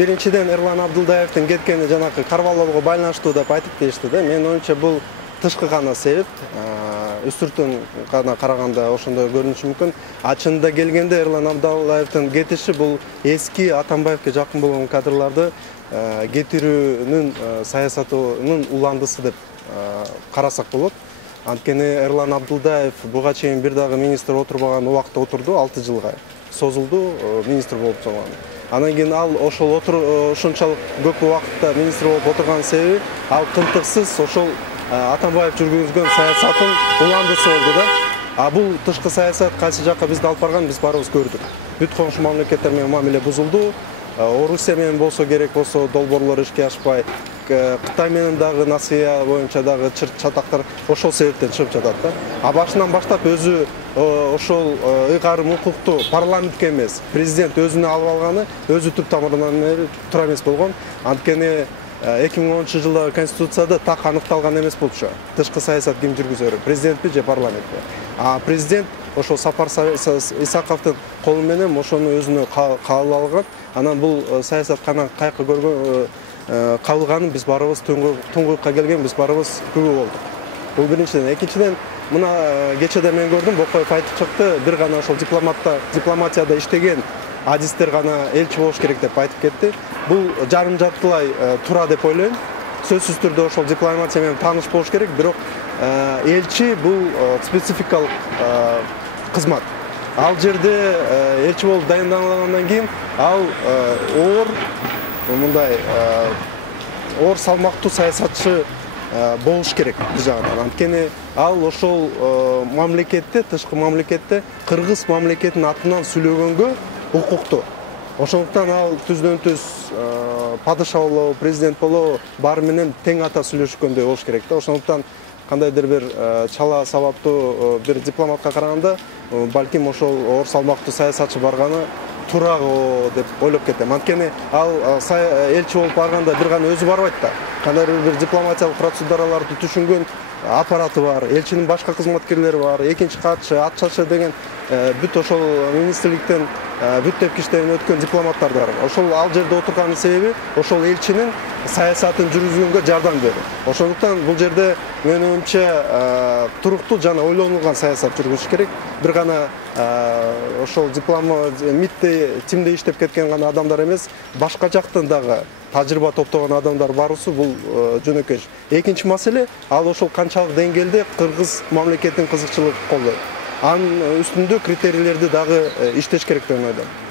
Биринчиден Эрлан Абдылдаевдин кеткени жанакы карбалоого байланыштуу деп айтып келишти да. Менин оюмча бул тышкы гана себеп, үстүртөн гана караганда ошондой көрүнүшү мүмкүн. Чынында келгенде Эрлан Абдылдаевдин кетиши бул эски Атамбаевге жакын болгон кадрларды кетирүүнүн саясатынын уландысы деп карасак болот. Анткени Эрлан Абдылдаев буга чейин бир дагы министр отурбаган убакта отурду, 6 жылга созулду министр болуп чыгкан. Анан кийин ал ошончалык көп убакытта министр болуп отурган себеби ал кынтыксыз ошол Атамбаев жүргүзгөн саясаттын уландысы болду да. Бул тышкы саясат кайсы жакка бизди алып барганын биз баарыбыз көрдүк. Бүт коңшу мамлекеттер менен мамиле бузулду. Орусия менен болсо керек болсо долбоорлор ишке ашпай, Кытай менен дагы насыя боюнча дагы чатактар ошол себептен чыгып жатат да. Башынан баштап өзү ошол ыйгарым укукту парламентке эмес, президент өзүнө алып алганы өзү түп тамырынан бери туура эмес болгон. Анткени 2010 жылдагы конституцияда так аныкталган эмес болчу. Тышкы саясат ким жүргүзөрү, президентпи же парламентпи? Президент ошол Сапар Исаковдун колу менен ошону өзүнө кабыл алган. Анан бул саясат каяка кабылганын биз баарыбыз туңгуюкка келген, биз баарыбыз күбө болдук. Бул биринчиден. Экинчиден, мына кечеде мен көрдүм, Бокоев айтып чыкты, бир гана ошол дипломатияда иштеген адистер гана элчи болуш керек деп айтып кетти. Бул жарым жартылай туура деп ойлойм. Сөзсүз түрдө ошол дипломатия менен тааныш болуш керек, бирок элчи бул спецификалык кызмат. Ал жерде элчи болуп дайындангандан кийин ал оор салмактуу саясатчы болуш керек бир жагынан. Анткени ал ошол мамлекетте, тышкы мамлекетте кыргыз мамлекетинин атынан сүйлөгөнгө укуктуу. Ошондуктан ал түздөн-түз падыша болобу, президент болобу, баары менен тең ата сүйлөшкөндөй болуш керек да. Ошондуктан кандайдыр бир чала сабаптуу бир дипломатка караганда, балким ошол оор салмактуу саясатчы барганы туурагы деп ойлоп кетем. Анткени ал элчи болуп барганда бир гана өзү барбайт да. Кандайдыр бир дипломатиялык процедураларды түшүнгөн аппараты бар, элчинин башка кызматкерлери бар, экинчи катчы, атчашы деген бүт ошол министрликтен бүт тепкичтерин өткөн дипломаттар бар. Ошол ал жерде отурганын себеби ошол элчинин саясатын жүргүзгөнгө жардам берүү. Ошондуктан бул жерде менин оюмча туруктуу жана ойлонулган саясат жүргүзүш керек. Бир гана ошол МИДте тимде иштеп кеткен гана адамдар эмес, башка жактан дагы тажрыйба топтогон адамдар баруусу бул жөнөкөй иш. Экинчи маселе, ал ошол канчалык деңгээлде кыргыз мамлекетинин кызыкчылыгын колдойт. Анын үстүндө критерийлерди дагы иштеш керек деп ойлойм.